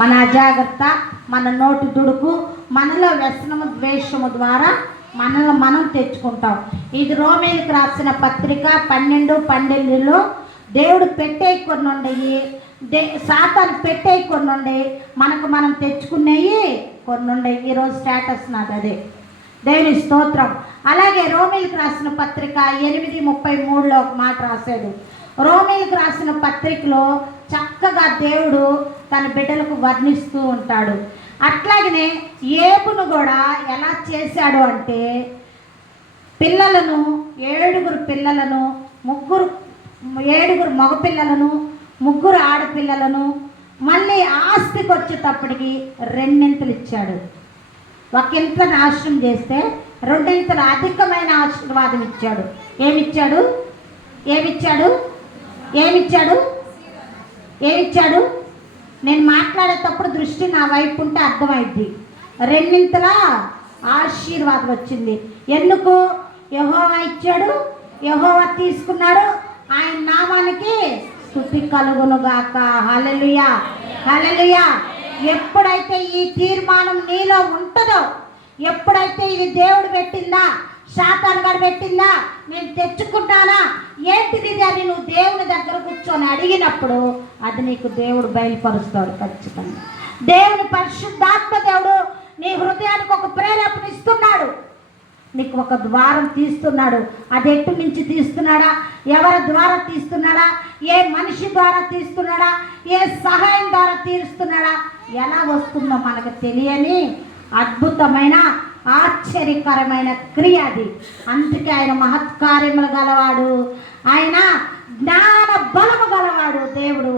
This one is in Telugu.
మన అజాగ్రత్త, మన నోటి దుడుకు, మనలో వ్యసనము ద్వేషము ద్వారా మనల్ని మనం తెచ్చుకుంటాం. ఇది రోమీయులకు రాసిన పత్రిక 12:12లో దేవుడు పెట్టే కొన్ని ఉండయి, సాతాను పెట్టే కొన్ని ఉండయి, మనకు మనం తెచ్చుకునేవి కొన్ని ఉండయి. ఈరోజు స్టేటస్ నాది అదే. దేవుని స్తోత్రం. అలాగే రోమీయులకు రాసిన పత్రిక 8:33లో ఒక మాట రాశాడు. రోమీయులకు రాసిన పత్రికలో చక్కగా దేవుడు తన బిడ్డలకు వర్ణిస్తూ ఉంటాడు. అట్లాగనే ఏబును కూడా ఎలా చేశాడు అంటే, పిల్లలను 7 పిల్లలను, 7 మగపిల్లలను, 3 ఆడపిల్లలను, మళ్ళీ ఆస్తికి వచ్చేటప్పటికి 2 ఇచ్చాడు. ఒకంత నాశనం చేస్తే 2 అధికమైన ఆశీర్వాదం ఇచ్చాడు. ఏమిచ్చాడు? ఏమిచ్చాడు? ఏమిచ్చాడు? ఏమిచ్చాడు? నేను మాట్లాడేటప్పుడు దృష్టి నా వైపు ఉంటే అర్థమైద్ది. 2 ఆశీర్వాదం వచ్చింది. ఎందుకు? యెహోవా ఇచ్చాడు, యెహోవా తీసుకున్నాడు, ఆయన నామానికి స్తుతి కలుగునుగాక. హల్లెలూయా, హల్లెలూయా. ఎప్పుడైతే ఈ తీర్మానం నీలో ఉంటుందో, ఎప్పుడైతే ఇది దేవుడు పెట్టిందా, సాతాను గారు పెట్టిందా, నేను తెచ్చుకుంటానా, ఏంటిది అని నువ్వు దేవుని దగ్గర కూర్చొని అడిగినప్పుడు అది నీకు దేవుడు బయలుపరుస్తాడు ఖచ్చితంగా. దేవుని పరిశుద్ధాత్మ దేవుడు నీ హృదయానికి ఒక ప్రేరేపణ ఇస్తున్నాడు, నీకు ఒక ద్వారం తీస్తున్నాడు. అది ఎటు నుంచి తీస్తున్నాడా, ఎవరి ద్వారా తీస్తున్నాడా, ఏ మనిషి ద్వారా తీస్తున్నాడా, ఏ సహాయం ద్వారా తీరుస్తున్నాడా, ఎలా వస్తుందో మనకు తెలియని అద్భుతమైన ఆశ్చర్యకరమైన క్రియ అది. అందుకే ఆయన మహత్కార్యములు గలవాడు, ఆయన జ్ఞాన బలము గలవాడు దేవుడు.